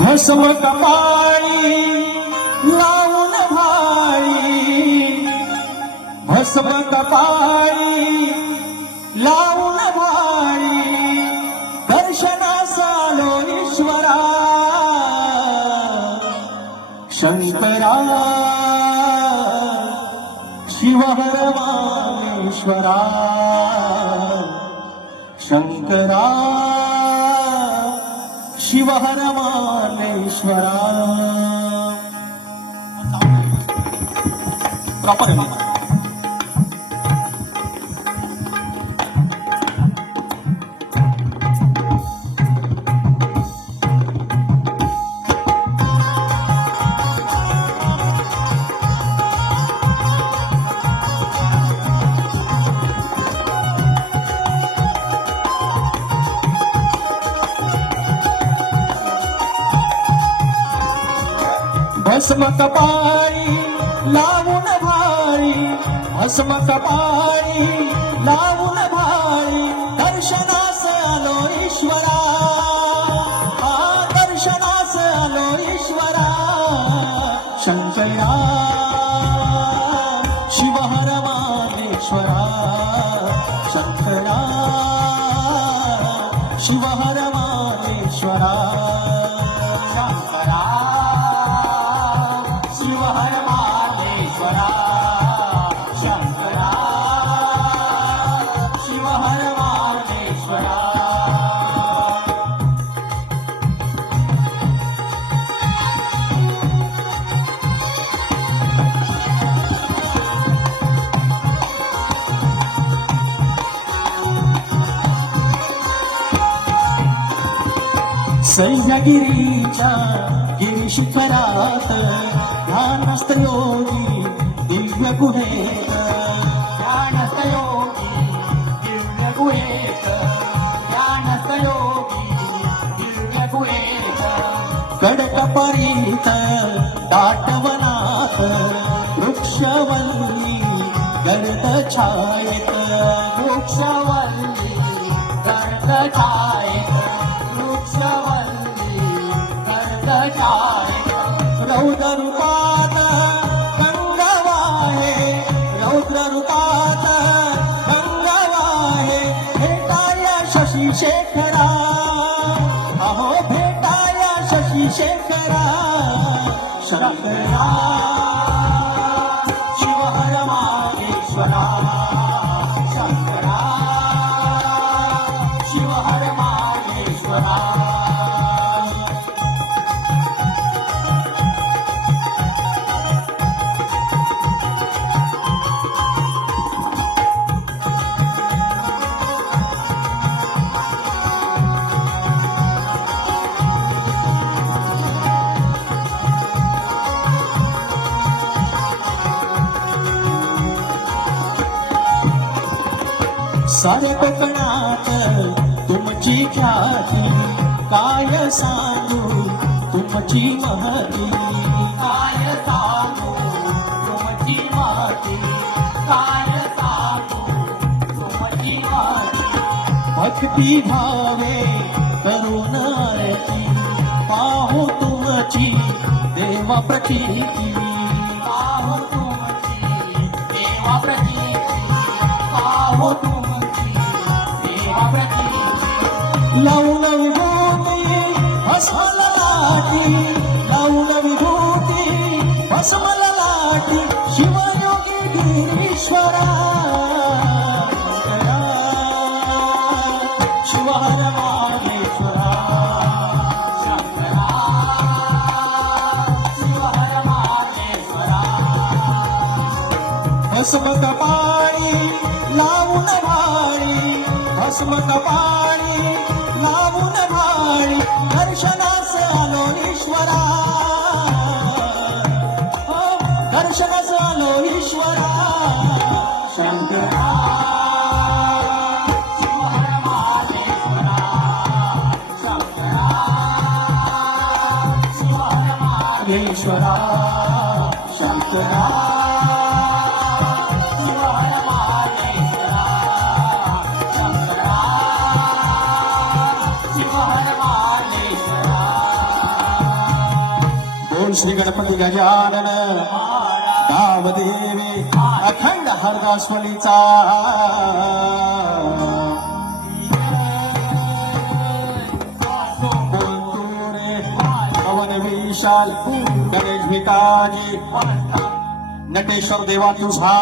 भस्म कपाळी लावून भाळी भस्म कपाळी लावून भाळी दर्शनास आलो ईश्वरा शंकरा शिवहर शंकरा शिवहर हसमत पाई लावून भारी हसमत कपाळी लावून भारी दर्शनास आलो ईश्वरा. आ, दर्शनास आलो ईश्वरा. शंकया शिवहर मानेश्वरा शंकरा शिवहर मानेश्वरा सह्यागिरीच्या गिरीशिखरात ध्यानस्थ योगी दिव्य गुहेत ध्यानस्थ योगी दिव्य गुहेत ध्यानस्थ योगी दिव्य गुहेत कडकपरीत दाटवनात वृक्षवल्ली गर्द छायत. वृक्षवल्ली गर्द छायत. शेखरा. अहो भेटाया शशी शेखरा. शंकरा शिवहर माहेश्वरा. साऱ्या कोकणात तुमची ख्याती काय सांगू तुमची महती काय सांगू तुमची महती काय सांगू तुमची महती. भक्ती भावे करुण आरती पाहू तुमची देवा प्रतीती प्रतीती लावून विभूती भस्मला लाटी लावून विभूती भस्मला लाटी शिवयोगी गिरीश्वरा शिवहर माहेश्वरा शिवहर माहेश्वरा लावून लावून भाळी दर्शनास आलो ईश्वरा हो, दर्शनास आलो ईश्वरा श्री गणपती गजानन गावदेवी अखंड हरदास्वलीचा. पवन विशाल गणेश भिकाजी नटेश्वर देवा तुझा